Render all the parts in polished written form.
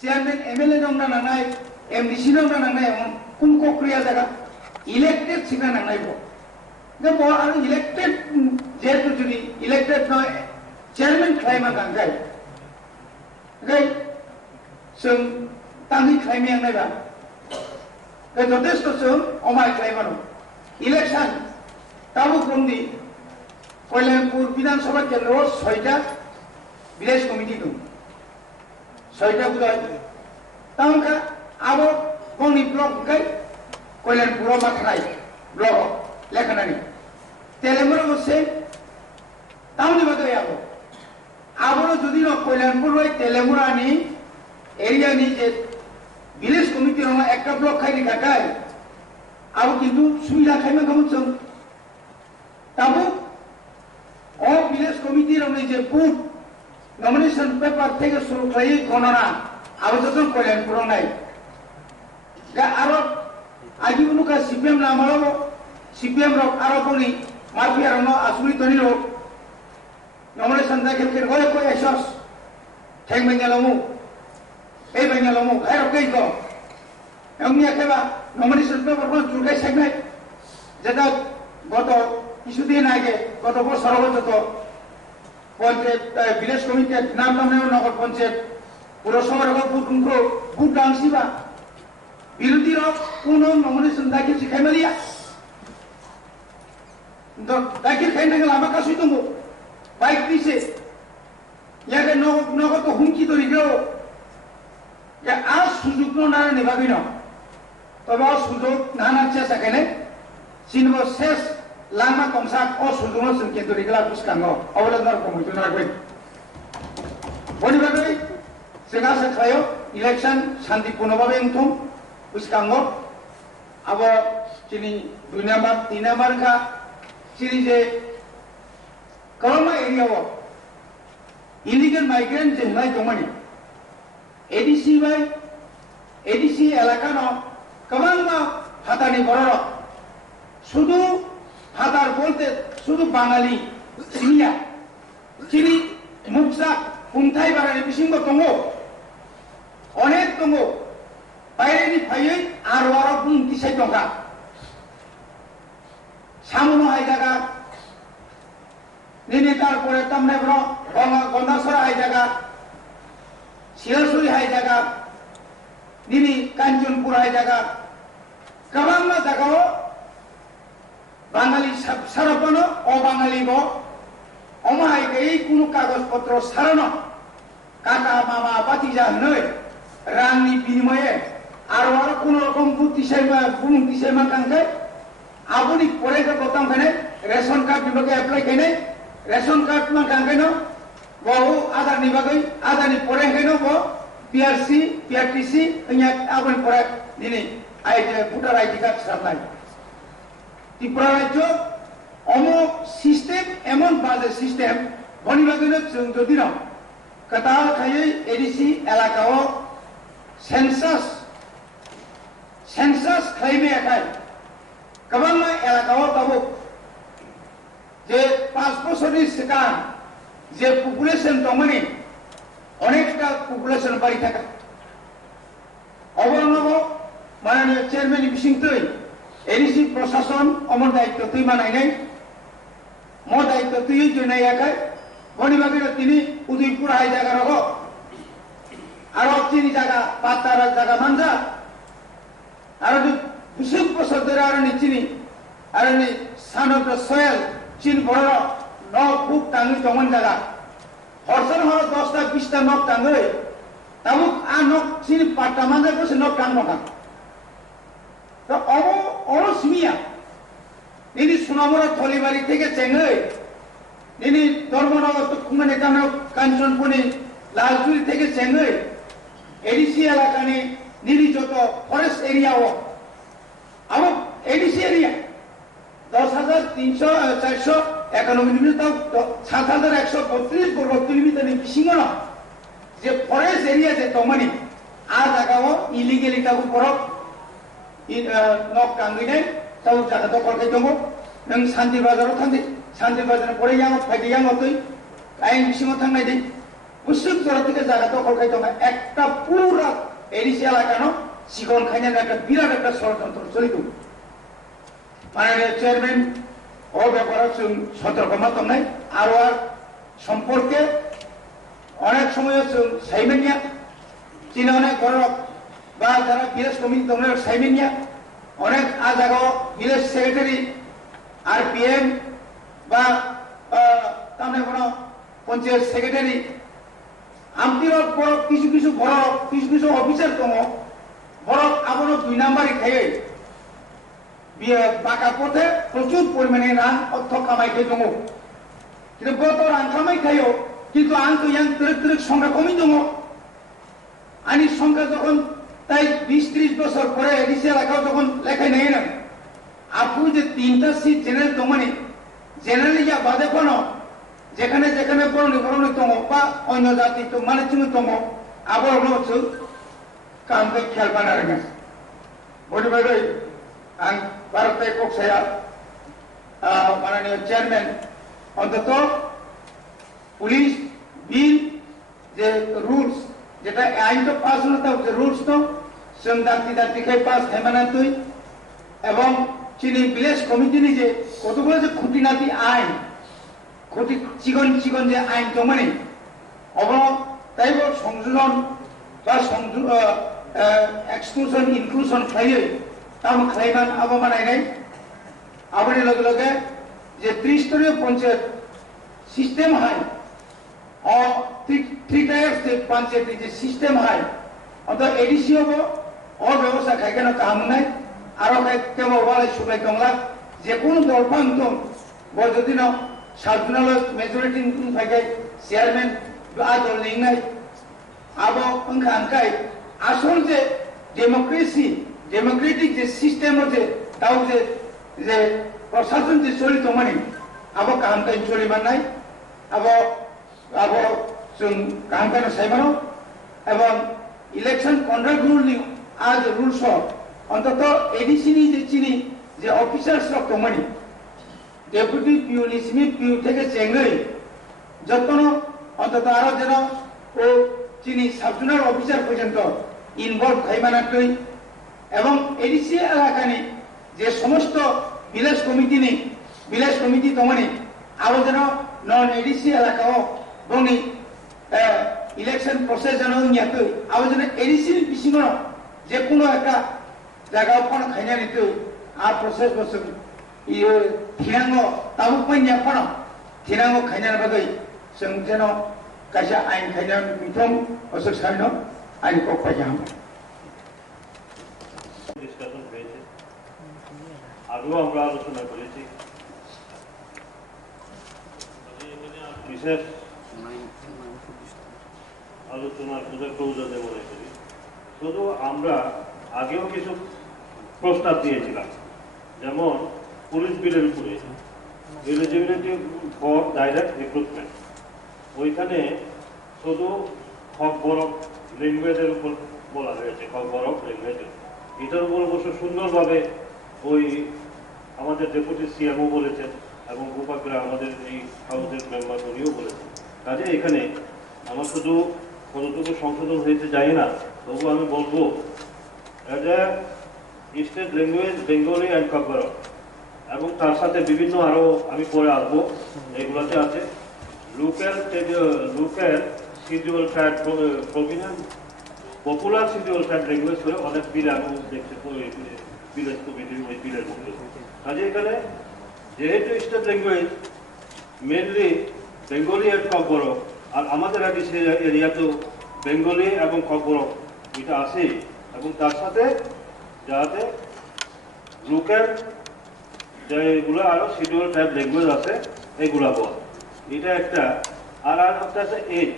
Chairman MLA দংনা নাংনাই MDC দংনা নাংনাই কোন কক্রিয়া জায়গা elected সিনা নাংনাইব যে ব আর ইলেক্টেড যেহেতু যদি ইলেক্টেড নয় চেয়ারম্যান খাইমা গাंगाय गाय जों तांनि खाइमें नायबा जथेस्ट जों अमाय खाइमानो इलेक्शन ताबु क्रमनि कल्याणपुर विधानसभा केन्द्र 6टा विलेज कमिटी दं 6टा बुदाय तांका आबो गंनि ब्लक गाय कल्याणपुर माथाय ब्लक लेखानानि तेलेमर गसे तांनि बागै आबो যদি ন কল্যাণপুর ওই তেলেমুরানি এরিয়ানি যে ভিলেজ কমিটি রং একটা ব্লক খাইনি কাকায় আবো কিন্তু সুবিধা খাইমা গামুচং তাবো ও ভিলেজ কমিটি রং যে বুথ নমিনেশন পেপার থেকে শুরু খাই গণনা আবো তো কল্যাণপুর নাই গা আরো আজি উনুকা সিপিএম নামালো সিপিএম রক আরো কোনি মাফিয়া রং আসুরি Toni rock nomination dakhil kir goy koy esos theng bengalamu ei bengalamu ai rok kei ko emnia keba nomination paper ko churkai sagnai jeta goto কিছুদিন আগে গত বছর পর্যন্ত পঞ্চায়েত ভিলেজ কমিটির নাম নামে নগর পঞ্চায়েত পুরসভার বুট ডাংসিবা বিরোধীর কোন নমিনেশন দাখিল শিখাইমালিয়া দাখিল খাইনাকে লামা কাছুই দङ बाइक पीछे याके नगद तो हुमकी तो रिगो या आज सुजुग नो ना निभाबी न तबे आ सुजुग नाना चेसा केने सिनबो सेस लामा कमसा ओ सुजुग नो सिन केतो रिगला पुस्कांगो अवलंबर को मुइतो ना गय बनि बागै सेगा से खायो इलेक्शन शांतिपूर्ण भाबे एंथम पुस्कांगो अब चिनि 2 नम्बर 3 नम्बर का चिनि जे Kalama area wo illegal migrant je nai tomani ADC elaka no kabanga hatani bororo শুধু হাতার বলতে শুধু বাঙালি সিনিয়া চিনি মুকসা কুন্থাই বাড়ানি বিসিঙ্গ দङ অনেক দङ বাইরেনি ফাইयै আরো আরো বুং কিসাই দङा সামনো হাই জায়গা নিনি তারপরে তামনেব্র গন্ধাসরা হাই জায়গা শিয়ালসুরি হাই জায়গা নিনি কাঞ্চনপুর হাই জায়গা কাবাংনা জায়গাও বাঙালি সারাপন অবাঙালি ব অমাহাই এই কোনো কাগজপত্র সারানো কাকা মামা বাতিজা হই রাংনি বিনিময়ে আর আর কোন রকম বুদ্ধিসাইমা কাঙ্কাই আবনি পরে গতাম খানে রেশন কার্ড বিভাগে অ্যাপ্লাই খানে রেশন কার্ড मा गांगैनो बहु आधार नि बागै आधार नि परे हैनो बो पीआरसी पीआरटीसी अnya आबन परे दिनै आइडि भोटार आइडि कार्ड सारनाय त्रिपुरा राज्य अमो सिस्टेम एमन बाजे सिस्टेम बनि बागैनो जों जदि न कताल खायै एडिसी एलाकाओ सेंसास खाइमे आखाय गोबां एलाकाओ दाबो যে 5 বছরের সিগাं যে পপুলেশন দङনি অনেকটা পপুলেশন বাড়ি থাকা অবরণব মাননীয় চেয়ারম্যান বিসিংতৈ এডিসি প্রশাসন অমর দায়িত্ব তুই মানাইনাই ম দায়িত্ব তুই জনাইয়াকাই বনিবাগের তিনি উদয়পুর হাই জায়গা রগ আর তিনি জায়গা পাতার জায়গা মানজা আর 20 বছর ধরে আর নিচিনি আর নি সানব সয়েল चीन बड़ो 9 फुट टांगी दमन जागा हरसन हर 10टा 20टा नक टांगै ताबुक आ नक चीन पाटा माने को से नक टांग नका तो अरो सिमिया निनि सुनामरा थलिबारी থেকে চেঙ্গै निनि धर्मनगर तो खुंगाने कानो कांचनपुरनि लालजुरी থেকে চেঙ্গै एडीसी এলাকানি निनि যত फरेस्ट एरिया हो अब एडीसी एरिया 10,491 মিলিমিটার 7,132 বর্গ কিলোমিটার বিসিঙ্গন যে ফরেস্ট এরিয়া যে তমানি আ জায়গাও ইলিগেলি তাবু করক নক কাঙ্গিনে তাবু জায়গা দখল খাই দङ नों शान्ति बाजाराव थांदि शान्ति बाजाराव परे याङो फायदि याङो तै आइन बिसिङाव थांनाय दे পশ্চিম জোড়া থেকে জায়গা দখল খাইতো না একটা পুরা এডিসি এলাকানো সিগন খাইনের একটা বিরাট একটা ষড়যন্ত্র চলিত মাননীয় চেয়ারম্যান ও ব্যাপারে সতর্ক মাত্র নাই আরো আর সম্পর্কে অনেক সময় সাইমেনিয়া চীনে অনেক বড় বা যারা ভিলেজ কমিটি তোমরা সাইমেনিয়া অনেক আজ আগে ভিলেজ সেক্রেটারি আর পিএম বা তাহলে কোনো পঞ্চায়েত সেক্রেটারি আমতির বড় কিছু কিছু বড় কিছু কিছু অফিসার দङ বড় আবার 2 নাম্বারই খাইয়ে বাঁকা পথে প্রচুর পরিমাণে রাং অর্থ কামাইতে দङ কিন্তু গত রাং কামাই খাইও কিন্তু আং তো ইয়াং তরিক তরিক সংখ্যা কমই দङ আইনি সংখ্যা যখন তাই 20-30 বছর পরে এডিসি এলাকাও যখন লেখায় নেই না আপু যে 3টা সিট জেনারেল দঙনি জেনারেল ইয়া বাদে কোনো যেখানে যেখানে বরণী বরণী দङ বা অন্য জাতি তো মানে চিনি দङ আবার হচ্ছে কামকে খেয়াল বানার গেছে বলি ভাই আং ভারতের কক্সায়া মাননীয় চেয়ারম্যান অন্তত পুলিশ বিল যে রুলস যেটা আইন তো পাস না তো যে রুলস তো जों दार्टी दार्टी खाय पास खायमाना तुई এবং চিনি ভিলেজ কমিটি নিজে কতগুলো যে খুঁটিনাটি আইন খুঁটি চিকন চিকন যে আইন তো মানে অব তাইব সংযোজন বা এক্সক্লুশন ইনক্লুশন খাইয়ে তাম খাইমান আবো বানাইনাই আবার লগে লগে যে ত্রিস্তরীয় পঞ্চায়েত সিস্টেম হাই অ থ্রি টায়ার্স পঞ্চায়েত যে সিস্টেম হাই অত এডিসি হবো অব্যবস্থা খাইকেন কাম নাই আরো কেবল বলে সুবাই দংলা যে কোনো দলফাং দম বদিন সাতজনাল মেজরিটি ফাইকাই চেয়ারম্যান আদল লিংনাই আবো ওংখা আংকাই আসল যে ডেমোক্রেসি ডেমোক্রেটিক যে সিস্টেম আছে তাও যে প্রশাসন যে চলিত মানে আবো কামকাই চলিবার নাই আবো আবো जों কামকানো সাইবানো এবং ইলেকশন কন্ডাক্ট রুল আজ রুলস অন্তত এডিসি যে চিনি যে অফিসার্স দঙনি ডেপুটি পিউ নিসিমি পিউ থেকে চেঙ্গই যতন অন্তত আরো যেন ও চিনি সাবজোনাল অফিসার পর্যন্ত ইনভলভ খাইমানাতই এবং এডিসি এলাকানি যে সমস্ত ভিলেজ কমিটি দঙনি আরো যেন নন এডিসি এলাকাও দঙনি ইলেকশন প্রসেস যেন নিয়াতই আরো যেন এডিসি বিসিং যে কোনো একটা জায়গা ফোন খাইনা নিতে আর প্রসেস বসে ইয়ে থিনাঙ্গ তাবুক পাইনিয়া ফোন থিনাঙ্গ খাইনা বাগै जों যেন কাইসা আইন খাইনা মিথম অসুখ সাইন আইন কক পাই যাম ডিসকাশন হয়েছে আগেও আমরা আলোচনা করেছি বিশেষ আলোচনার প্রয়োজনে মনে করি শুধু আমরা আগেও কিছু প্রস্তাব দিয়েছিলাম যেমন পুলিশ বিলের উপরে এলিজিবিলিটি ফর ডাইরেক্ট রিক্রুটমেন্ট ওইখানে শুধু খবরক ল্যাঙ্গুয়েজের উপর বলা হয়েছে খবরক ল্যাঙ্গুয়েজের এটার উপর অবশ্য সুন্দরভাবে ওই আমাদের ডেপুটি সিএমও বলেছেন এবং গোপাকরা আমাদের এই হাউসের মেম্বার উনিও বলেছেন কাজে এখানে আমার শুধু কতটুকু সংশোধন হয়েছে জানি না তবু আমি বলবো as a state language Bengali and Kokborok এবং তার সাথে বিভিন্ন আরো আমি পরে আসবো এগুলোতে আছে local schedule tribe prominent popular schedule tribe language করে অনেক বিল আমি দেখছি ভিলেজ কমিটির ওই বিলের মধ্যে কাজে এখানে যেহেতু state language mainly Bengali and Kokborok আর আমাদের এরিয়াতেও বেঙ্গলি এবং খবরক এটা আছে এবং তার সাথে যাতে লোকাল যেগুলো আরো শিডিউল টাইপ ল্যাঙ্গুয়েজ আছে এগুলা বল এটা একটা আর একটা আছে এজ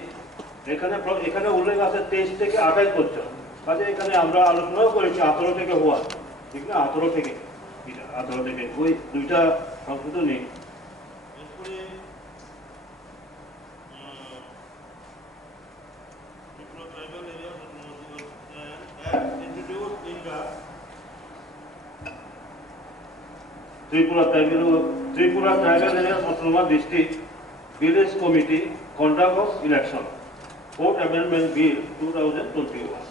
এখানে উল্লেখ আছে 23 থেকে 28 বছর কাজে এখানে আমরা আলোচনাও করেছি 18 থেকে হওয়া ঠিক না 18 থেকে ওই দুইটা সংশোধনী Tripura Tribal Area Autonomous District Village Committee Conduct of Election Court Amendment Bill 2021.